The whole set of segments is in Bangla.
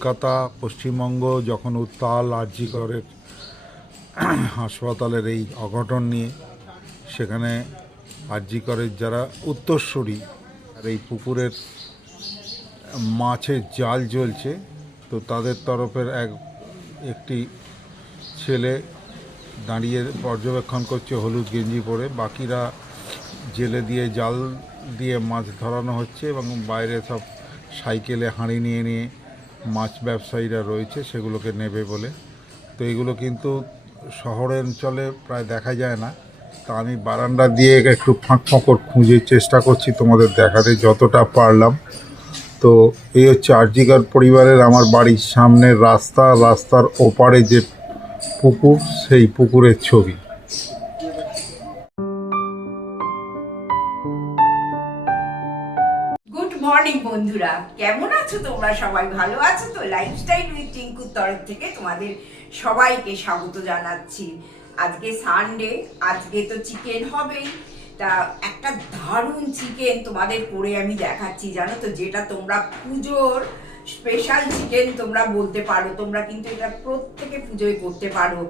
কলকাতা, পশ্চিমবঙ্গ যখন উত্তাল আর্জি করে হাসপাতালের এই অঘটন নিয়ে, সেখানে আর্জি করের যারা উত্তরসূরি আর এই পুকুরের মাছের জাল জ্বলছে, তো তাদের তরফের এক, একটি ছেলে দাঁড়িয়ে পর্যবেক্ষণ করছে, হলুদ গেঞ্জি পরে। বাকিরা জেলে দিয়ে জাল দিয়ে মাছ ধরানো হচ্ছে এবং বাইরে সব সাইকেলে হাঁড়ি নিয়ে নিয়ে মাছ ব্যবসায়ীরা রয়েছে, সেগুলোকে নেবে বলে। তো এগুলো কিন্তু শহরের অঞ্চলে প্রায় দেখা যায় না। তা আমি বারান্দা দিয়ে একটু ফাঁক ফোঁকর খুঁজে চেষ্টা করছি তোমাদের দেখাতে যতটা পারলাম। তো এই হচ্ছে আরজিকার পরিবারের আমার বাড়ির সামনের রাস্তা, রাস্তার ওপারে যে পুকুর, সেই পুকুরের ছবি। বন্ধুরা, কেমন আছো তোমরা? সবাই ভালো আছো তো? লাইফস্টাইল উইথ টিঙ্কুর তরফ থেকে তোমাদের সবাইকে স্বাগত জানাচ্ছি। আজকে সানডে আজকে তো চিকেন হবেই। তা একটা দারুণ চিকেন তোমাদের করে আমি দেখাচ্ছি, জানো তো? যেটা তোমরা পুজোর স্পেশাল চিকেন তোমরা বলতে পারো। তোমরা কিন্তু এটা প্রত্যেকে পুজোয় করতে পারো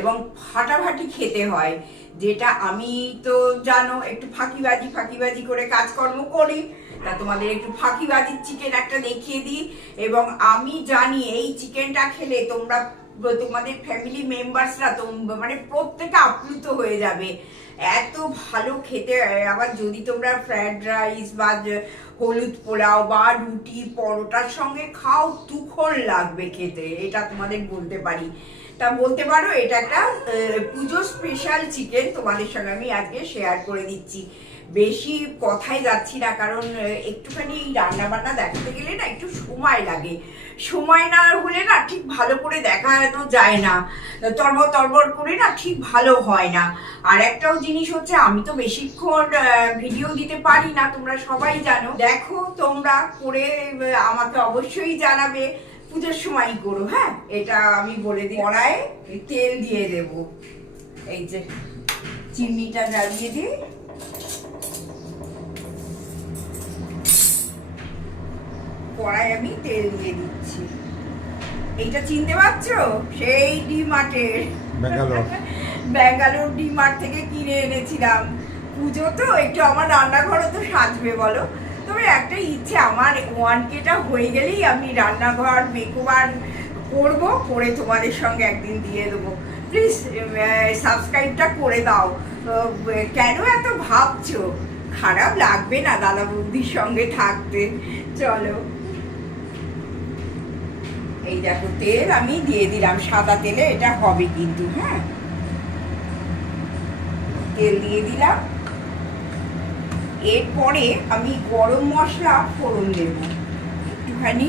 এবং ফাটাফাটি খেতে হয়। যেটা আমি তো জানো, একটু ফাঁকিবাজি ফাঁকিবাজি করে কাজকর্ম করি, তা তোমাদের একটু ফাঁকিবাজির চিকেন একটা দেখিয়ে দিই। এবং আমি জানি এই চিকেনটা খেলে তোমরা, তোমাদের ফ্যামিলি মেম্বার্সরা তো মানে প্রত্যেকে আপ্লুত হয়ে যাবে। এত ভালো খেতে, আবার যদি তোমরা ফ্রায়েড রাইস বা হলুদ পোলাও বা রুটি, পরোটার সঙ্গে খাও তুখর লাগবে খেতে, এটা তোমাদের বলতে পারি। তা বলতে পারো, এটা একটা পুজো স্পেশাল চিকেন তোমাদের সঙ্গে আমি আজকে শেয়ার করে দিচ্ছি। বেশি কথাই যাচ্ছি না, কারণ একটুখানি রান্না বান্না দেখাতে গেলে না একটু সময় লাগে। সময় না হলে না ঠিক ভালো করে দেখানো যায় না। তরবর তরবর করে না ঠিক ভালো হয় না। আর একটাও জিনিস হচ্ছে, আমি তো বেশিক্ষণ ভিডিও দিতে পারি না, তোমরা সবাই জানো। দেখো তোমরা করে আমাকে অবশ্যই জানাবে। পুজোর সময় করো হ্যাঁ? এটা আমি বলে দিই। কড়ায় তেল দিয়ে দেব। এই যে চিমনিটা জ্বালিয়ে দিই। কড়াই আমি তেল দিয়ে দিচ্ছি। এইটা চিনতে পারছ? সেই ডি মার্টের ব্যাঙ্গালোর। ব্যাঙ্গালোর ডি মার্ট থেকে কিনে এনেছিলাম। পুজো তো একটু আমার রান্নাঘরও তো সাজবে বলো। তবে একটা ইচ্ছে আমার ওয়ান কেটা হয়ে গেলেই আমি রান্নাঘর মেকওভার করব, করে তোমাদের সঙ্গে একদিন দিয়ে দেবো। প্লিজ সাবস্ক্রাইবটা করে দাও। কেন এত ভাবছ? খারাপ লাগবে না দাদা বৌদির সঙ্গে থাকতে। চলো। এই দেখো, তেল আমি দিয়ে দিলাম, সাদা তেলে, এটা হবে কিন্তু হ্যাঁ? তেল দিয়ে দিলাম। এরপরে আমি গরম মশলা ফোড়ন দেব। একটুখানি।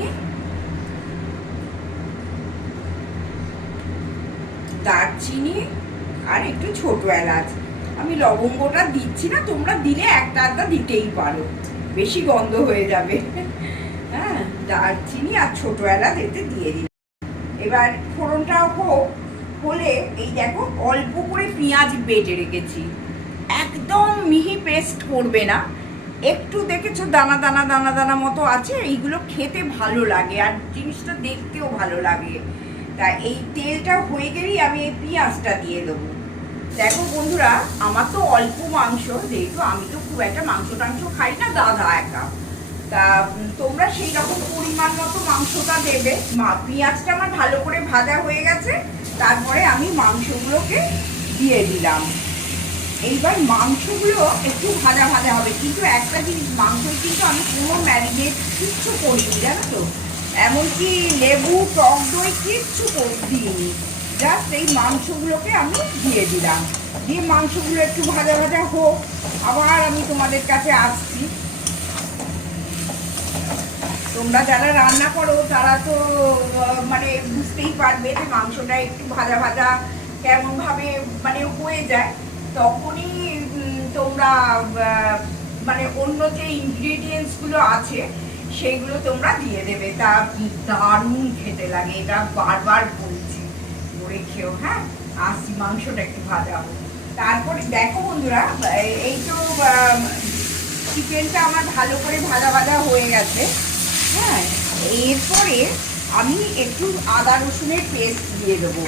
দারচিনি আর একটু ছোট এলাচ। আমি লবঙ্গটা দিচ্ছি না, তোমরা দিলে একটা আধটা দিতেই পারো। বেশি গন্ধ হয়ে যাবে। হ্যাঁ দারচিনি আর ছোট এলাচ এতে দিয়ে দিই এবার ফোড়নটা হোক, হলে এই দেখো অল্প করে পেঁয়াজ বেটে রেখেছি। একদম মিহি পেস্ট করবে না। একটু দেখেছ দানা দানা দানা দানা মতো আছে? এইগুলো খেতে ভালো লাগে আর জিনিসটা দেখতেও ভালো লাগে। তা এই তেলটা হয়ে গেলেই আমি এই পেঁয়াজটা দিয়ে দেবো। দেখো বন্ধুরা, আমার তো অল্প মাংস, যেহেতু আমি তো খুব একটা মাংস টাংস খাই না, দাদা একা। তা তোমরা সেই রকম পরিমাণ মতো মাংসটা দেবে। মা, পেঁয়াজটা আমার ভালো করে ভাজা হয়ে গেছে। তারপরে আমি মাংসগুলোকে দিয়ে দিলাম। এইবার মাংসগুলো একটু ভাজা ভাজা হবে। কিন্তু একটা জিনিস মাংস কিন্তু আমি কোনো ম্যারিনেট কিচ্ছু করিনি, জানো তো? এমনকি লেবু, টক দই কিচ্ছু দিইনি। জাস্ট এই মাংসগুলোকে আমি দিয়ে দিলাম। দিয়ে মাংসগুলো একটু ভাজা ভাজা হোক। আবার আমি তোমাদের কাছে আসছি। তোমরা যারা রান্না করো, তারা তো মানে বুঝতেই পারবে যে মাংসটা একটু ভাজা ভাজা কেমনভাবে মানে হয়ে যায়। তখনই তোমরা মানে অন্য যে ইনগ্রেডিয়েন্টসগুলো আছে, সেগুলো তোমরা দিয়ে দেবে। তা দারুণ খেতে লাগে, এটা বারবার বলছি। করে খেও হ্যাঁ? আসি মাংসটা একটু ভাজা তারপরে দেখো বন্ধুরা, এই তো চিকেনটা আমার ভালো করে ভাজা ভাজা হয়ে গেছে। হ্যাঁ এরপরে আমি একটু আদা রসুনের পেস্ট দিয়ে দেবো।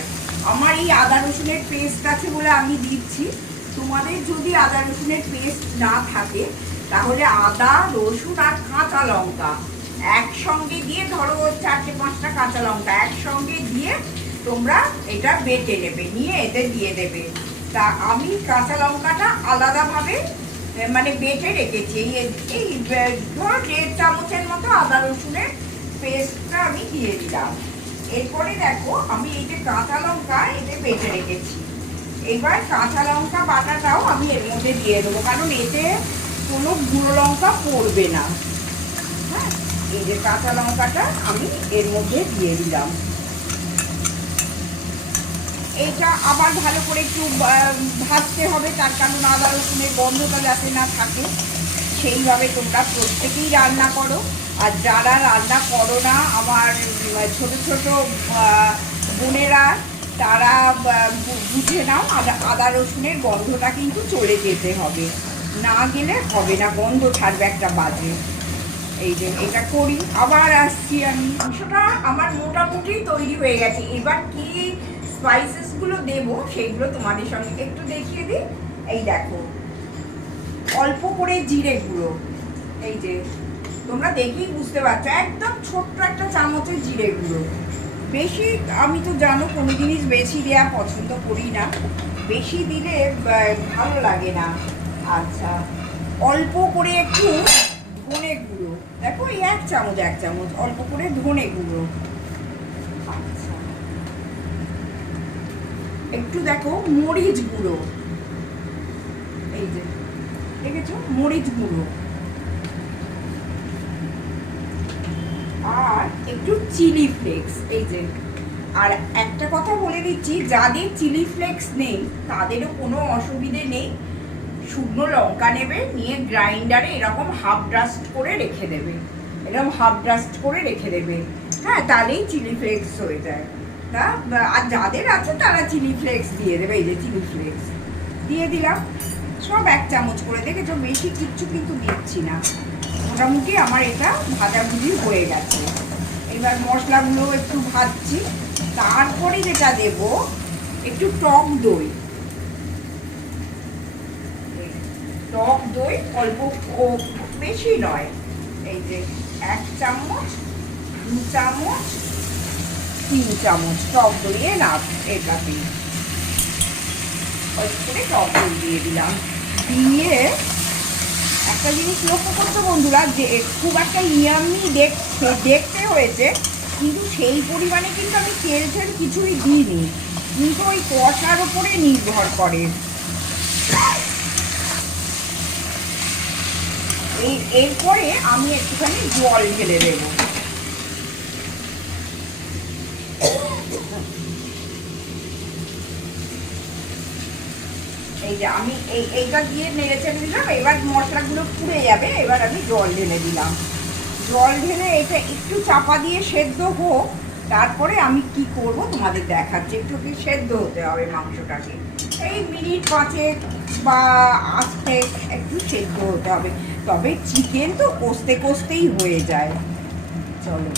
আমার এই আদা রসুনের পেস্ট আছে বলে আমি দিচ্ছি। তোমাদের যদি আদা রসুনের পেস্ট না থাকে, তাহলে আদা, রসুন আর কাঁচা লঙ্কা একসঙ্গে দিয়ে ধরো চারটে পাঁচটা কাঁচা লঙ্কা একসঙ্গে দিয়ে তোমরা এটা বেটে নেবে, নিয়ে এতে দিয়ে দেবে। তা আমি কাঁচা লঙ্কাটা আলাদাভাবে মানে বেটে রেখেছি। এই এই ধরো দেড় চামচের মতো আদা রসুনের পেস্টটা আমি দিয়ে দিলাম। এরপরে দেখো, আমি এই যে কাঁচা লঙ্কা এতে বেটে রেখেছি। এবার কাঁচা লঙ্কা বাটাটাও আমি এর মধ্যে দিয়ে দেবো, কারণ এতে কোনো গুঁড়ো লঙ্কা পড়বে না। হ্যাঁ এই যে কাঁচা লঙ্কাটা আমি এর মধ্যে দিয়ে দিলাম। এটা আবার ভালো করে একটু ভাজতে হবে, তার কারণ আদা রসুনের গন্ধটা যাতে না থাকে। সেইভাবে তোমরা প্রত্যেকেই রান্না করো। আর যারা রান্না করো না, আমার ছোট ছোট বোনেরা তারা বুঝে নাও, আদা আদা রসুনের গন্ধটা কিন্তু চলে যেতে হবে। না গেলে হবে না, গন্ধ ছাড়বে একটা বাজে। এই যে, এটা করি। আবার আসছি আমি। মাংসটা আমার মোটামুটি তৈরি হয়ে গেছে। এবার কি স্পাইসেসগুলো দেবো সেইগুলো তোমাদের সঙ্গে একটু দেখিয়ে দিই। এই দেখো, অল্প করে জিরে গুঁড়ো। এই যে, তোমরা দেখেই বুঝতে পারছ, একদম ছোট্ট একটা চামচের জিরে গুঁড়ো। বেশি, আমি তো জানো কোনো জিনিস বেশি দেওয়া পছন্দ করি না। বেশি দিলে ভালো লাগে না। আচ্ছা অল্প করে একটু ধনে গুঁড়ো। দেখো, এই এক চামচ এক চামচ, অল্প করে ধনে গুঁড়ো। আচ্ছা। একটু দেখো, মরিচ গুঁড়ো। এই যে, দেখেছ? মরিচ গুঁড়ো। আর একটু চিলি ফ্লেক্স, এই যে। আর একটা কথা বলে দিচ্ছি, যাদের চিলি ফ্লেক্স নেই, তাদেরও কোনো অসুবিধে নেই। শুকনো লঙ্কা নেবে, নিয়ে গ্রাইন্ডারে এরকম হাফ ডাস্ট করে রেখে দেবে। এরকম হাফ ডাস্ট করে রেখে দেবে। হ্যাঁ তাহলেই চিলি ফ্লেক্স হয়ে যায়। তা আর যাদের আছে, তারা চিলি ফ্লেক্স দিয়ে দেবে, এই যে চিলি ফ্লেক্স। দিয়ে দিলাম। সব এক চামচ করে, দেখেছ, বেশি কিচ্ছু কিন্তু দিচ্ছি না। মোটামুটি আমার এটা ভাজাভুজি হয়ে গেছে। এবার মশলাগুলো একটু ভাজছি। তারপরে যেটা দেব, একটু টক দই। টক দই অল্প বেশি নয়। এই যে এক চামচ, দু চামচ, তিন চামচ টক দইয়ে না এটাতে। অল্প করে টক দই দিয়ে দিলাম। দিয়ে একটা জিনিস লক্ষ্য করতো বন্ধুরা, যে খুব একটা ইয়ামি দেখতে দেখতে হয়েছে, কিন্তু সেই পরিমাণে কিন্তু আমি তেল ফেল কিছুই দিইনি। কিন্তু ওই কষার ওপরে নির্ভর করে। এই, এরপরে আমি একটুখানি জল ঢেলে দেবো। আমি এই, এইটা দিয়ে নেড়ে চেড়ে দিলাম, এবার মশলাগুলো পুড়ে যাবে, এবার আমি জল ঢেলে দিলাম। জল ঢেলে এটা একটু চাপা দিয়ে সেদ্ধ হোক, তারপরে আমি কি করব তোমাদের দেখাচ্ছি। একটু কি সেদ্ধ হতে হবে মাংসটাকে। এই মিনিট পাঁচেক বা আস্তে একটু সেদ্ধ হতে হবে। তবে চিকেন তো কষতে কষতেই হয়ে যায়। চলো।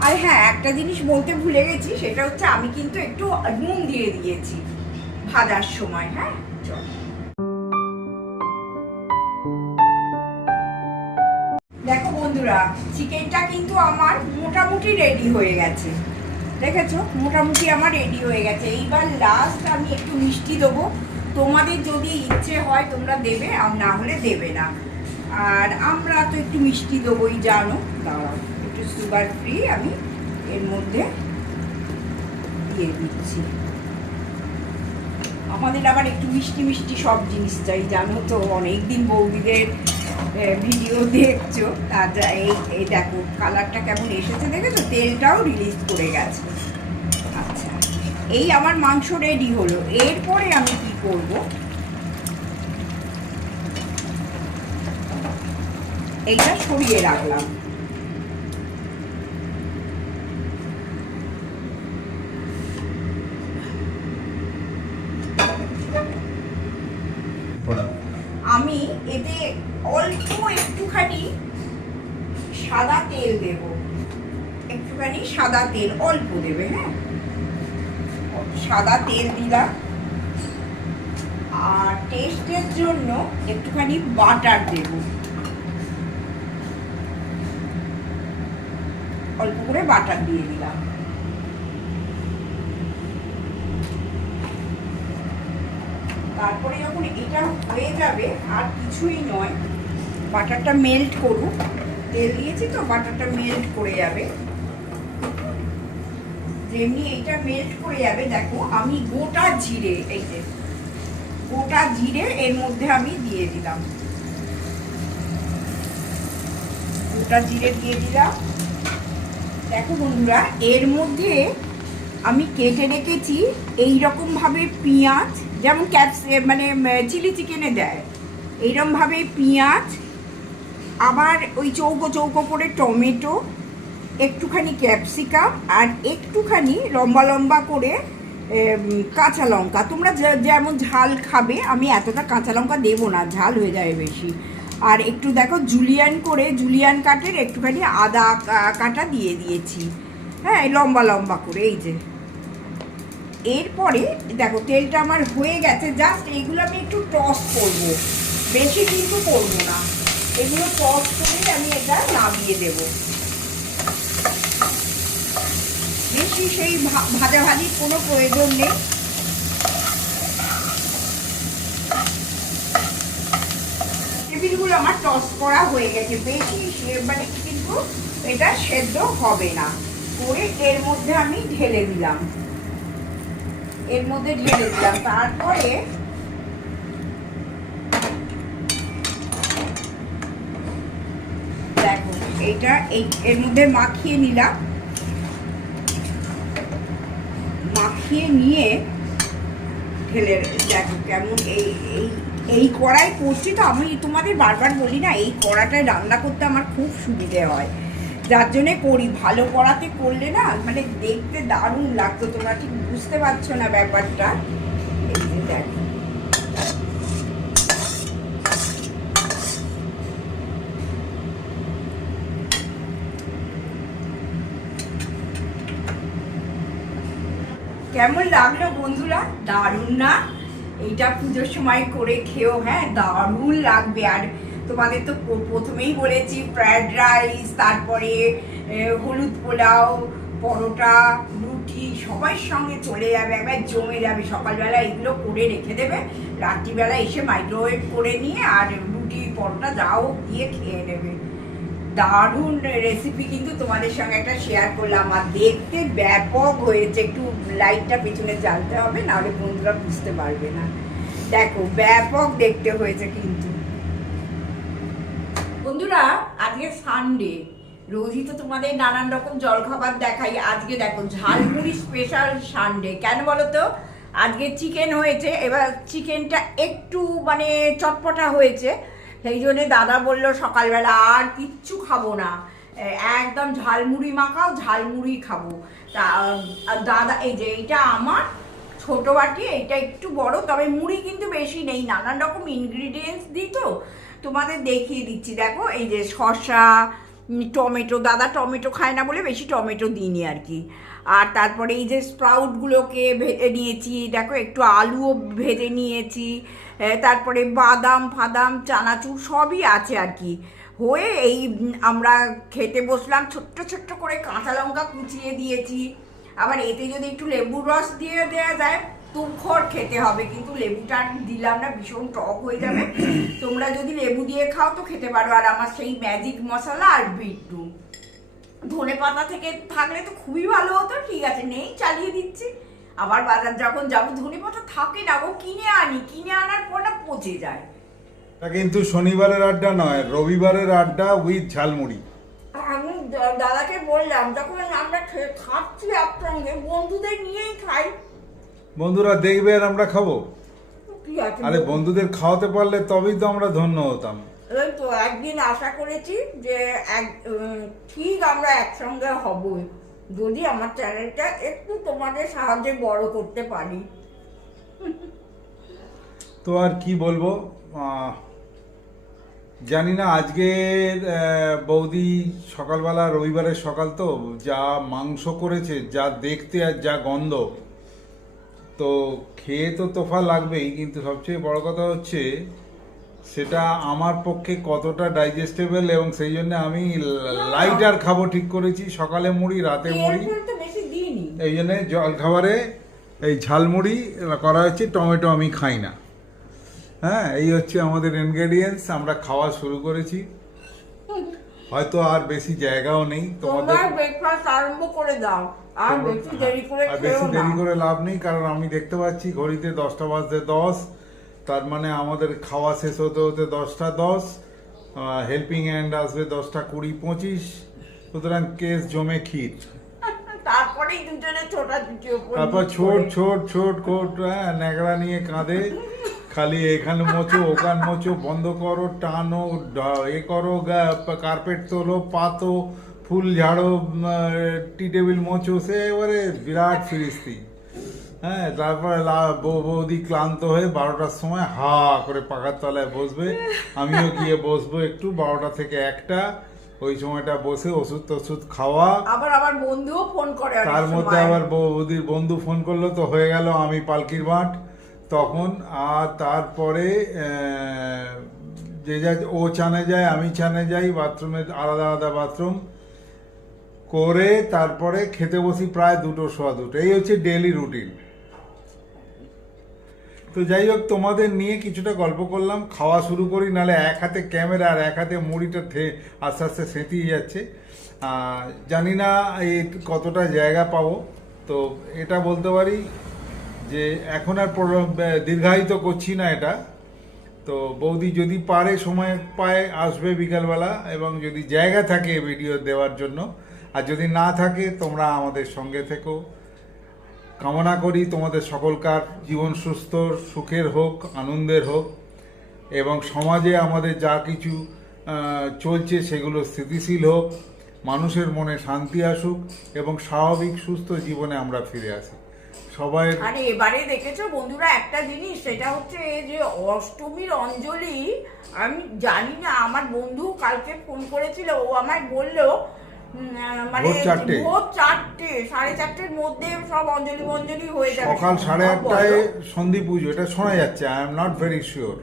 আর হ্যাঁ একটা জিনিস বলতে ভুলে গেছি, সেটা হচ্ছে আমি কিন্তু একটু নুন দিয়ে দিয়েছি। ভাজার সময় হ্যাঁ? চল। দেখো বন্ধুরা, চিকেনটা কিন্তু আমার মোটামুটি রেডি হয়ে গেছে। দেখেছ? মোটামুটি আমার রেডি হয়ে গেছে। এইবার লাস্ট আমি একটু মিষ্টি দেবো। তোমাদের যদি ইচ্ছে হয় তোমরা দেবে, আর না হলে দেবে না। আর আমরা তো একটু মিষ্টি দেবোই, জানো? দাঁড়াও, একটু সুগার ফ্রি আমি এর মধ্যে দিয়ে দিচ্ছি। আমাদের আবার একটু মিষ্টি মিষ্টি সব জিনিস চাই, জানো তো? অনেকদিন বৌদিদের ভিডিও দেখছ। যা- এই এই দেখো, কালারটা কেমন এসেছে দেখেছ? তেলটাও রিলিজ করে গেছে। আচ্ছা এই আমার মাংস রেডি হলো। এরপরে আমি কি করব? এইটা সরিয়ে রাখলাম আমি এতে অল্প একটুখানি সাদা তেল দেব। একটুখানি সাদা তেল, অল্প দেবে হ্যাঁ? সাদা তেল দিলাম। আর টেস্টের জন্য একটুখানি বাটার দেব। অল্প করে বাটার দিয়ে দিলাম। তারপরে যখন এটা হয়ে যাবে, আর কিছুই নয় বাটারটা মেল্ট করুক। তেল দিয়েছি তো, বাটারটা মেল্ট করে যাবে। যেমনি এইটা মেল্ট করে যাবে, দেখো আমি গোটা জিরে, এই যে, গোটা জিরে এর মধ্যে আমি দিয়ে দিলাম। গোটা জিরে দিয়ে দিলাম। দেখো বন্ধুরা, এর মধ্যে আমি কেটে রেখেছি এই রকম ভাবে পেঁয়াজ, যেমন ক্যাপস মানে চিলি চিকেনে দেয়। এইরকম ভাবে পেঁয়াজ আবার ওই চৌকো চৌকো করে টমেটো, একটুখানি ক্যাপসিকাম আর একটুখানি লম্বা লম্বা করে কাঁচা লঙ্কা। তোমরা যেমন ঝাল খাবে, আমি এতটা কাঁচা লঙ্কা দেবো না, ঝাল হয়ে যায় বেশি। আর একটু দেখো জুলিয়ান করে জুলিয়ান কাটের একটুখানি আদা কাটা দিয়ে দিয়েছি। হ্যাঁ লম্বা লম্বা করে, এই যে। এরপরে দেখো তেলটা আমার হয়ে গেছে, জাস্ট এইগুলো আমি একটু টস করব। বেশি কিন্তু করব না। এগুলো টস করে আমি এটা নামিয়ে দেবো। বেশি সেই ভাজাভাজির কোনো প্রয়োজন নেই। টেবিলগুলো আমার টস করা হয়ে গেছে। বেশি মানে কিন্তু এটা সেদ্ধ হবে না। করে এর মধ্যে আমি ঢেলে দিলাম। এর মধ্যে ঢেলে দিলাম। তারপরে দেখো এইটা, এই, এর মধ্যে মাখিয়ে নিলাম। মাখিয়ে নিয়ে ঢেলে দেখো কেমন এই এই এই কড়াই করছি তো, আমি তোমাদের বারবার বলি না, এই কড়াটায় রান্না করতে আমার খুব সুবিধে হয়। যার জন্যে করি, ভালো কড়াতে করলে না মানে দেখতে দারুণ লাগতো, তোমরা ঠিক বুঝতে পারছ না ব্যাপারটা। দেখো। কেমন লাগল বন্ধুরা? দারুণ না? এইটা পুজোর সময় করে খেও হ্যাঁ দারুণ লাগবে। আর তোমাদের তো প্রথমেই বলেছি ফ্রায়েড রাইস তারপরে হলুদ পোলাও, পরোটা রুটি সবার সঙ্গে চলে যাবে, একবার জমে যাবে। সকালবেলা এগুলো করে রেখে দেবে। রাত্রিবেলা এসে মাইক্রোওয়েভ করে নিয়ে আর রুটি পরোটা, যাও দিয়ে খেয়ে নেবে। দারুণ রেসিপি কিন্তু তোমাদের সঙ্গে একটা শেয়ার করলাম। আর দেখতে ব্যাপক হয়েছে। একটু লাইটটা পিছনে জ্বালতে হবে, নাহলে বন্ধুরা বুঝতে পারবে না। দেখো, ব্যাপক দেখতে হয়েছে কিন্তু। বন্ধুরা, আজকে সানডে রোজই তো তোমাদের নানান রকম জলখাবার দেখাই। আজকে দেখো, ঝালমুড়ি স্পেশাল সানডে কেন বলো তো আজকে চিকেন হয়েছে। এবার চিকেনটা একটু মানে চটপটা হয়েছে। সেই জন্যে দাদা বলল, সকালবেলা আর কিচ্ছু খাব না। একদম ঝালমুড়ি মাখাও, ঝালমুড়ি খাব। তা দাদা, এই যে এইটা আমার ছোট বাটি এটা একটু বড়, তবে মুড়ি কিন্তু বেশি নেই, নানান রকম ইনগ্রিডিয়েন্টস দিই তো। তোমাদের দেখিয়ে দিচ্ছি। দেখো, এই যে শসা টমেটো, দাদা টমেটো খায় না বলে বেশি টমেটো দিইনি আর কি। আর তারপরে এই যে স্প্রাউটগুলোকে ভেজে নিয়েছি, দেখো একটু আলুও ভেজে নিয়েছি তারপরে বাদাম, ফাদাম, চানাচুর সবই আছে আর কি। হয়ে এই আমরা খেতে বসলাম, ছোট্ট ছোট্ট করে কাঁচা লঙ্কা কুচিয়ে দিয়েছি। আবার এতে যদি একটু লেবুর রস দিয়ে দেওয়া যায় তুখর খেতে হবে, কিন্তু লেবুটা দিলাম না, ভীষণ টক হয়ে যাবে। তোমরা যদি লেবু দিয়ে খাও তো খেতে পারো, আর আমার সেই ম্যাজিক মশলা আর বিটরুট। ধনে পাতা থেকে থাকলে তো খুবই ভালো হতো ঠিক আছে নেই চালিয়ে দিচ্ছি। আবার বাজার যখন যাব ধনে পাতা থাকে না ও কিনে আনি কিনে আনার পর না পচে যায়। কিন্তু শনিবারের আড্ডা নয় রবিবারের আড্ডা উইথ ঝালমুড়ি। আমি দাদাকে বললাম যখন আমরা খাচ্ছি একসঙ্গে বন্ধুদের নিয়েই খাই। বন্ধুরা দেখবে আর আমরা খাব? আরে বন্ধুদের খাওয়াতে পারলে তবেই তো আমরা ধন্য হতাম। এই তো একদিন আশা করেছি যে এক ঠিক আমরা একসঙ্গে হবই। যদি আমার চ্যানেলটা একটু তোমাদের সাহায্যে বড় করতে পারি। তো আর কি বলব? জানি না আজকের বৌদি সকালবেলা, রবিবারের সকাল তো, যা মাংস করেছে, যা দেখতে আর যা গন্ধ, তো খেয়ে তো তোফা লাগবেই, কিন্তু সবচেয়ে বড় কথা হচ্ছে সেটা আমার পক্ষে কতটা ডাইজেস্টেবল এবং সেই জন্য আমি লাইটার খাব ঠিক করেছি। সকালে মুড়ি রাতে মুড়ি। এই জন্য জল খাবারে এই ঝালমুড়ি করা হচ্ছে টমেটো আমি খাই না। হ্যাঁ এই হচ্ছে আমাদের ইনগ্রেডিয়েন্টস আমরা খাওয়া শুরু করেছি। হয়তো আর বেশি জায়গাও নেই তোমাদের ব্রেকফাস্ট আরম্ভ করে দাও। আর বেশি দেরি করে লাভ নেই কারণ আমি দেখতে পাচ্ছি ঘড়িতে দশটা বাজতে দশ। তার মানে আমাদের খাওয়া শেষ হতে হতে দশটা দশ হেল্পিং হ্যান্ড আসবে দশটা কুড়ি পঁচিশ সুতরাং কেস জমে ক্ষীর। তারপরেই দুজনে ছোটা তারপর ছোট ছোট ছোট কোট হ্যাঁ ন্যাকড়া নিয়ে কাঁধে খালি এখানে মোচো ওখান মোচো বন্ধ করো টানো এ করো কার্পেট তোলো পাতো ফুল ঝাড়ো টি টেবিল মোচো সে এবারে বিরাট ফিরিস্তি। হ্যাঁ তারপরে বৌদি ক্লান্ত হয়ে বারোটার সময় হা করে পাখার তলায় বসবে। আমিও গিয়ে বসবো একটু বারোটা থেকে একটা। ওই সময়টা বসে ওষুধ টষুধ খাওয়া। আবার আমার বন্ধুও ফোন করে তার মধ্যে। আবার বৌদির বন্ধু ফোন করল তো হয়ে গেল আমি পালকির মাঠ। তখন আর তারপরে যে যা ও চানে যায় আমি চানে যাই বাথরুমে আলাদা আলাদা বাথরুম। করে তারপরে খেতে বসি প্রায় দুটো সোয়া দুটো। এই হচ্ছে ডেলি রুটিন তো যাই হোক তোমাদের নিয়ে কিছুটা গল্প করলাম, খাওয়া শুরু করি, নালে এক হাতে ক্যামেরা আর এক হাতে মুড়িটা থে, আস্তে আস্তে সেঁতিয়ে যাচ্ছে। জানি না এই কতটা জায়গা পাবো, তো এটা বলতে পারি যে এখন আর দীর্ঘায়িত করছি না এটা। তো বৌদি যদি পারে, সময় পায়, আসবে বিকালবেলা, এবং যদি জায়গা থাকে ভিডিও দেওয়ার জন্য, আর যদি না থাকে, তোমরা আমাদের সঙ্গে থেকো। কামনা করি তোমাদের সকলকার জীবন সুস্থ, সুখের হোক, আনন্দের হোক, এবং সমাজে আমাদের যা কিছু চলছে সেগুলো স্থিতিশীল হোক, মানুষের মনে শান্তি আসুক, এবং স্বাভাবিক সুস্থ জীবনে আমরা ফিরে আসি। সবাই আরে, এবারে দেখেছ বন্ধুরা একটা জিনিস, সেটা হচ্ছে যে অষ্টমীর অঞ্জলি, আমি জানি না, আমার বন্ধু কালকে ফোন করেছিল, ও আমায় বলল মানে ভোর চারটে। সাড়ে চারটের মধ্যে সব অঞ্জলি মঞ্জলি হয়ে যাবে। সকাল সাড়ে আটটায় সন্ধি পুজো এটা শোনা যাচ্ছে I am not very sure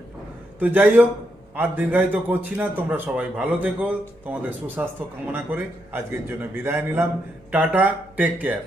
তো যাই হোক আর দীর্ঘায়িত করছি না তোমরা সবাই ভালো থেকো তোমাদের সুস্বাস্থ্য কামনা করে আজকের জন্য বিদায় নিলাম। Tata take care